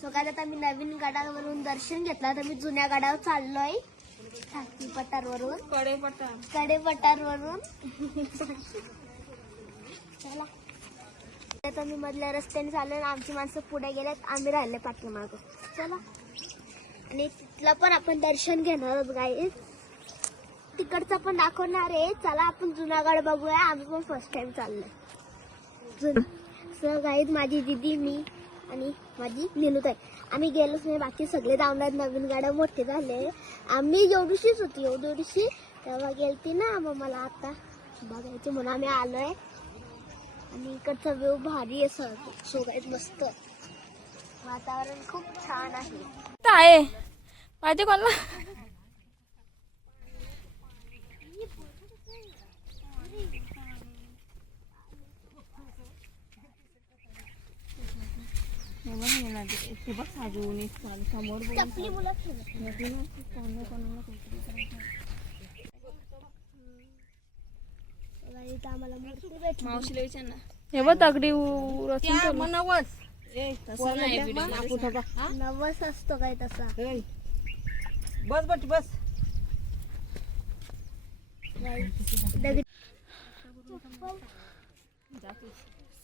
So काय आता मी नवीन गडावरून दर्शन घेतलं. आता मी जुन्या गडावर चाललोय. टाकी पठारवरून. कडे पटा कडे पठारवरून. चला. आता मी मधल्या रस्त्याने चाललोय आणि आमची माणसं पुढे गेलेत. आम्ही राहिले पाठीमागं. चला. आणि तिथलं पण आपण दर्शन घेणार आहोत गाईज तिकडचं पण दाखवणार आहे. चला आपण जुनागड बघूया. आम्ही पण फर्स्ट टाइम चाललोय. जुन सर गाईज माझी दिदी मी. आणि माझी निलुताई. आम्ही गेलोच नाही बाकी सगळे जाऊन आहेत नवीन गाड्या मोठे झाले. आम्ही एवढीशीच होती एवढीशी. तेव्हा गेलती ना मग मला आता बघायची म्हणून आम्ही आलोय. आणि इकडचा व्यू भारी आहे सर मस्त. वातावरण खूप छान आहे. आहे. पाहिजे कोणाला? समोर गाईज आम्हाला मूर्ती भेटली. मावशीला विचार ना. हे बघ दगडी ठेवलं. नवस असतो काय तसा. बस बस. बस दगडी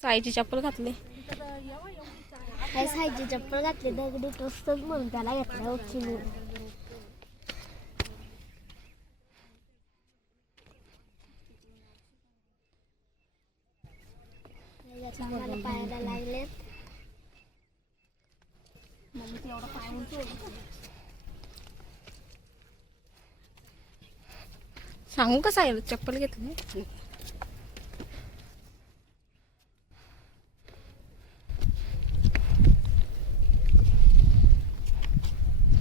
साईची चप्पल घातली. काय सायची चप्पल घातली दगडी टोचतच म्हणून त्याला घेतला उचलून. लागलेत. सांगू का साई चप्पल घेतली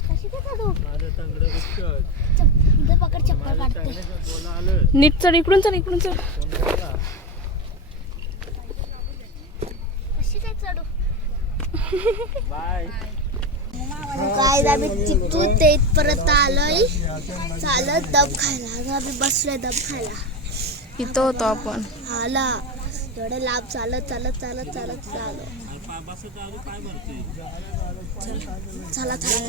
कशी काय काढू चप- इथं पकड चप्पल काढते नीट चढ इकडून चढ इकडून चढ काय चढू? काय आम्ही तिथून ते इथपर्यंत आलोय. चालत दम खायला. अगं आम्ही बसलोय दम खायला. इथं होतो आपण. आला. एवढे लांब चालत चालत चालत चालत चालू चला चला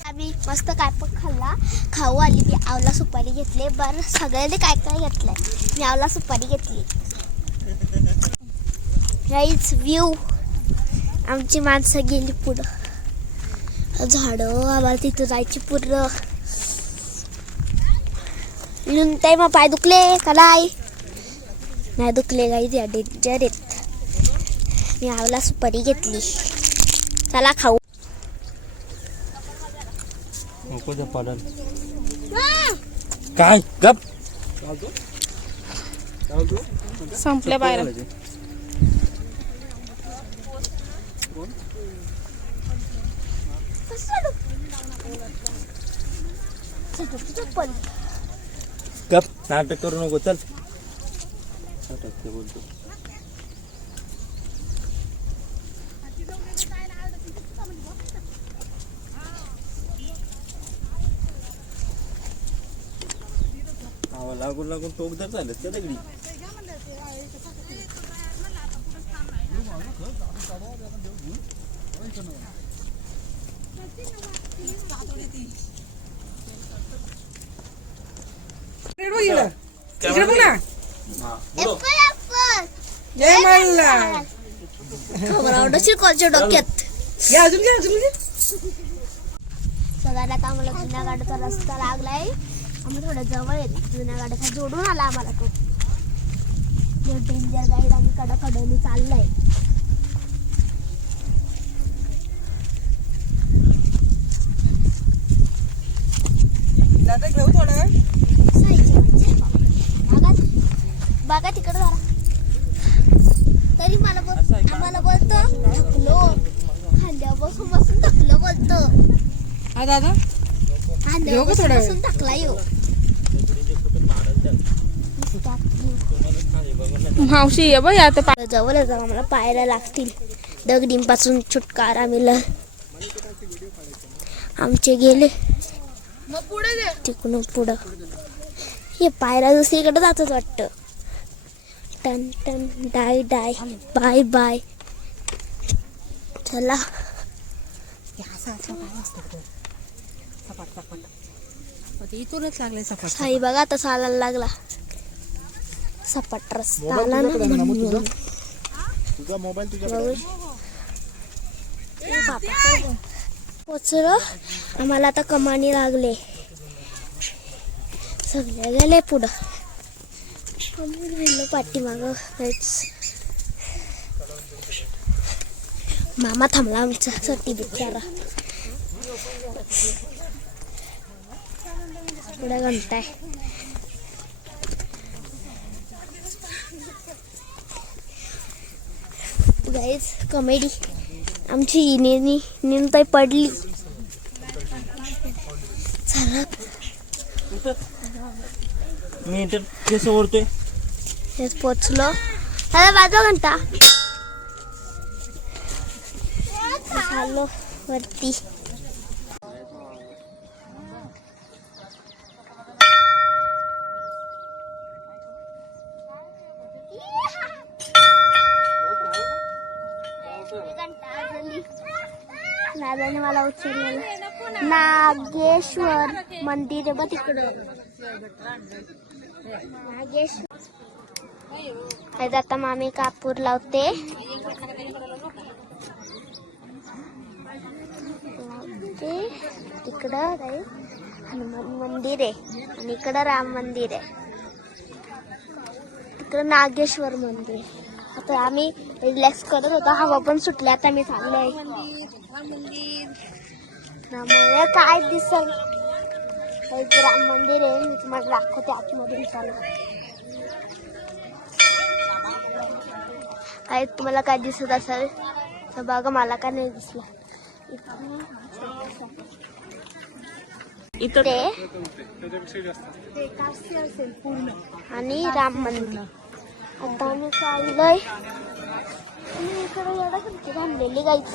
मी मस्त काय पण खाल्ला. खाऊ आली मी. आवला सुपारी घेतली. बरं सगळ्यांनी काय काय घेतलंय? मी आवला सुपारी घेतली. राईस व्ह्यू आमची माणसं गेली पुढं. झाडं आम्हाला तिथं जायची पूर्ण इथून मग पाय दुखले का नाही? नाही दुखले गाई डेंजर आहेत. मी आवला सुपारी घेतली. चला खाऊ. नको पालन काय? गप. संपल्या बाहेर. गप. नाटक करू नको चल. बोलतो. आवा लागून लागून टोक तर झालं का दगडी? जय मल्ला. खबर आवडशील कॉलच्या डोक्यात. घे अजून घे अजून घे. सगळ्यात आता आम्हाला जुन्या गाड्याचा रस्ता लागलाय. आम्ही थोडं जवळ येत जुन्या गाड्याचा जोडून आला आम्हाला तो. डेंजर गाईड आम्ही कडकडोनी चाललाय. दादा घेऊ थोडं बघा तिकडे जरा. तरी मला बोल आम्हाला बोलतो थकलो खांद्यावर बसून बसून थकलो बोलतो. हा दादा. खांद्यावर येऊ का बसून थोडा वेळ? बसून थकला येऊ. मावशी ये बघ आता पा- जवळ जाऊ आम्हाला पायऱ्या लागतील. दगडींपासून छुटकारा मिळेल. आमचे गेले. तिकडून पुढं. हे पायऱ्या दुसरीकडे जातच वाटतं. टन टन डाय डाय. Bye bye. चला. इथूनच लागले सपाट साई बघा आता चालायला लागला. सपाट रस्ता आला ना म्हणून. तुझा? मोबाईल. पोचलो. आम्हाला आता कमानी लागले. सगळे गेले पुढं. आम्ही राहिलो पाठीमाग. मामा थांबला आमचा सती बिचारा. पुढे घंटा आहे. गाईज कॉमेडी आमची इनेनी निनताई पडली. मी इंटर केस ओढतोय. तेच पोचलो. दादा वाजवा घंटा. चाललो वरती दादाने मला उचललेलं नागेश्वर मंदिर आहे बघ तिकडं. नागेश्वर आज आता मामी कापूर लावते. इकडं काय हनुमान मंदिर आहे. आणि इकडं राम मंदिर आहे. तिकडं नागेश्वर मंदिर. आहे. आता आम्ही रिलॅक्स करत होतो. हवा पण सुटली. आता मी चाललोय. काय दिसल? एक राम मंदिर आहे मी तुम्हाला दाखवते आतमधून चालू काय तुम्हाला काय दिसत असेल? तर बघा मला काय नाही दिसलं. इथं ते आणि राम मंदिर. आता आम्ही चाललोय. इकडे बांधलेली गाईच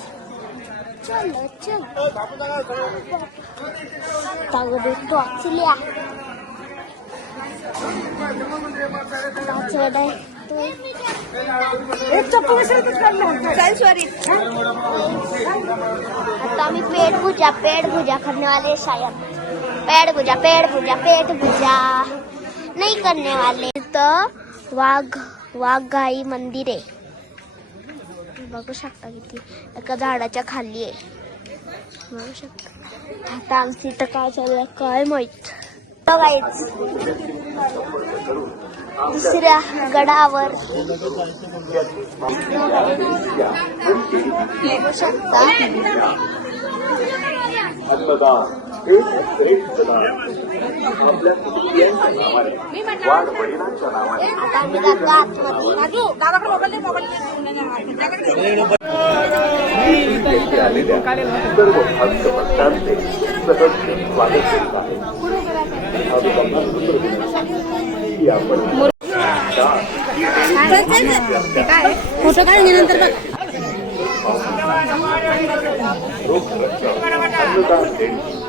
आम्ही पेट भुजा पेट भुजा करने वाले शायद। पेड़ भुजा पेड़ भुजा पेट भुजा नहीं करने वाले तो वाघ वाघ गाई मंदिर है। बघू शकता किती एका झाडाच्या खाली आहे बघू शकता आता आमची इथं काय चाललंय काय माहीत दुसऱ्या गडावर बघू शकता आता आम्ही जातो आतमध्ये राजू दादाकडे आलेल्या सर्व भक्त भक्तांचे सहर्ष स्वागत करीत आहे भाविकांना नम्र विनंती फोटो काढल्यानंतर बघ रोख अन्नदान देणगी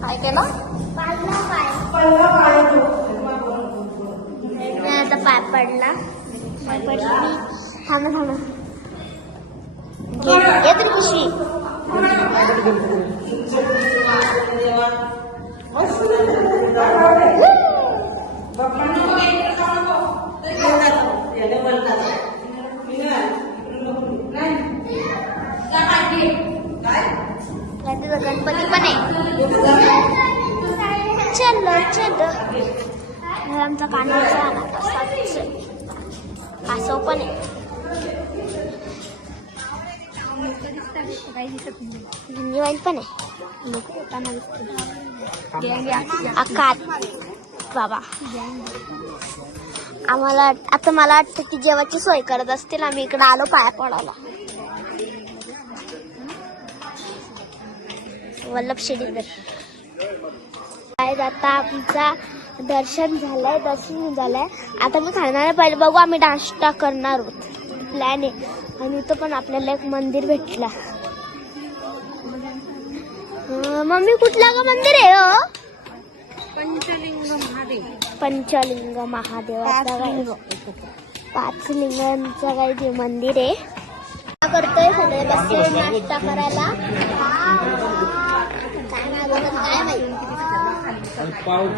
काय केलं पाळला पाय आता पाय पडला. पाय पडला. थांबा थांबा. घे. घे तरी पिशवी गणपती पण आहे. चल चल आमचा कानाचा कासव पण आहे. धन्यवाद पण आहे. आकात बाबा. आम्हाला आता मला वाटतं की जेवाची सोय करत असतील आम्ही इकडं आलो पाया पडायला. वल्लभ शेडीकर आता आमचा दर्शन झालंय दर्शन झालंय. आता मी खाणार आहे पहिले बघू आम्ही नाश्ता करणार आहोत. प्लॅन आहे. आणि इथं पण आपल्याला एक मंदिर भेटला. मम्मी कुठला ग मंदिर आहे हो? पंचलिंग महादेव. पंचलिंग महादेवाचा काय? पाच लिंगांचं काही ते मंदिर आहे. करतोय सगळे बसले नाश्ता करायला. काय नाही माहिती पाव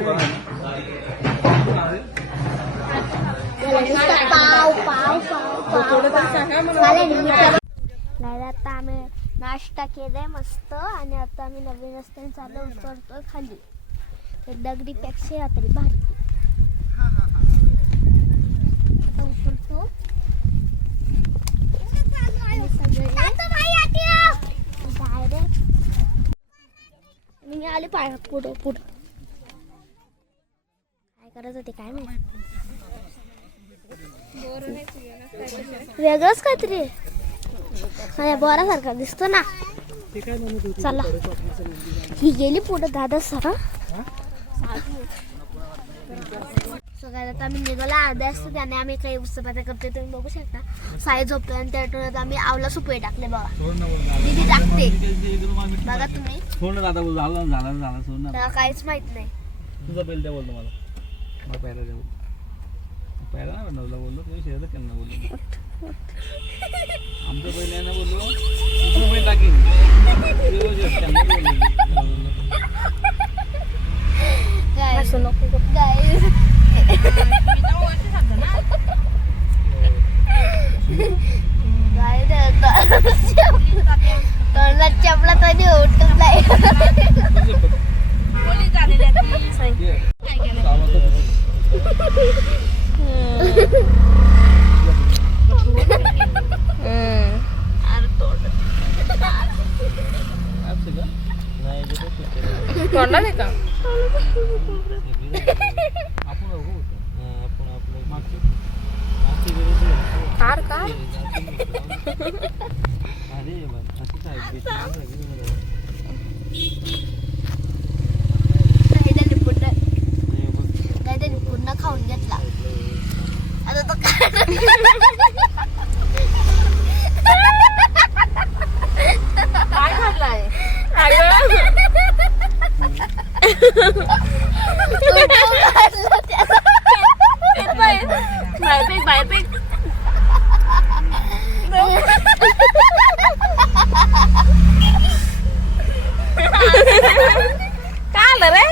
पाव पाव पाव नाही आता आम्ही नाश्ता केलाय मस्त. आणि आता आम्ही नवीन रस्त्याने चालू उतरतोय खाली. ते दगडी पेक्षा तरी भारी. आता उतरतो सगळे direct मी आले पाय पुढं पुढं. काय करायचं ते काय माहिती? वेगळंच काहीतरी. माझ्या बोरासारखा दिसतो ना. चला. ही गेली पुढं दादा सर सगळ्यात आता आम्ही निघाला. अर्ध्या असतो त्याने आम्ही काही उत्सपात्या करतोय तुम्ही बघू शकता. साई झोपतो आणि त्या आठवड्यात आम्ही आवला सुपे टाकले बघा. दिदी टाकते. बघा तुम्ही. सोड आता बोल झालं झालं झालं सोड ना. त्याला काहीच माहीत नाही. तुझा बैल द्या बोलतो मला. मला पहिला द्या बोल. पहिला ना बनवला बोललो तुम्ही शेजारचं त्यांना बोललो. आमचं बैल यांना बोललो बैल टाकीन. त्यांना बोललो Guys, guys. Guys, तोंडात चपला तरी उठत नाही तोंडात आहे का आपण आपलं कार का अरे असंच आहे काहीतरी पूर्ण खाऊन घेतला आता तो काय खाल्लाय अगं बाहेर फेक बाहेर फेक काय आलं रे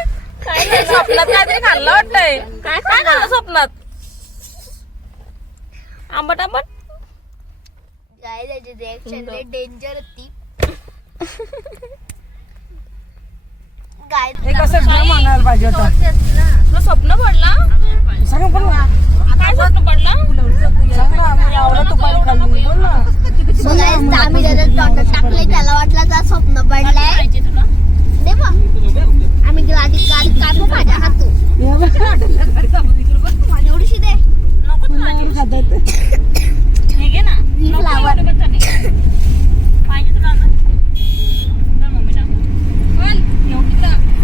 काय नाही, स्वप्नात काहीतरी खाल्लं वाटतंय काय खाल्लं स्वप्नात? आंबट आंबट. काय त्याची रिएक्शन लय डेंजर होती. काय पाहिजे होतं? तुला स्वप्न पडला? सगळं पण काय स्वप्न पडला? आवडत तुपारी खाल्ली बोल ना. So guys, आम्ही त्याच्या तोंडात टाकले त्याला वाटलं का स्वप्न पडलंय. बा. आम्ही गाडी गाडी काढू माझ्या हातू एवढीशी दे. हे घे ना. फ्लावर पाहिजे तुला मम्मीला. बोल. एवढी.